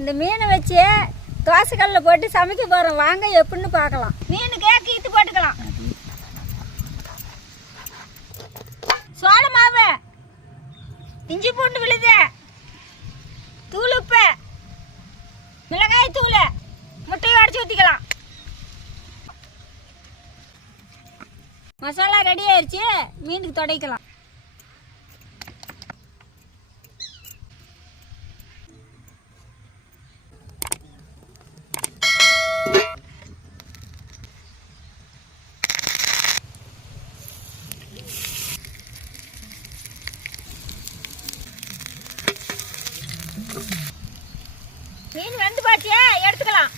இந்த மீனை வச்சு தோசைக்கல்லில் போட்டு சமைக்க போகிறோம். வாங்க எப்படின்னு பார்க்கலாம். மீனுக்கே கீத்து போட்டுக்கலாம். சோள மாவு, இஞ்சி பூண்டு விழுது, தூள் உப்பு, மிளகாய் தூள், முட்டையை உடச்சி ஊற்றிக்கலாம். மசாலா ரெடி ஆயிடுச்சு. மீனுக்கு துடைக்கலாம். மீன் வெந்து பாத்தியா, எடுத்துக்கலாம்.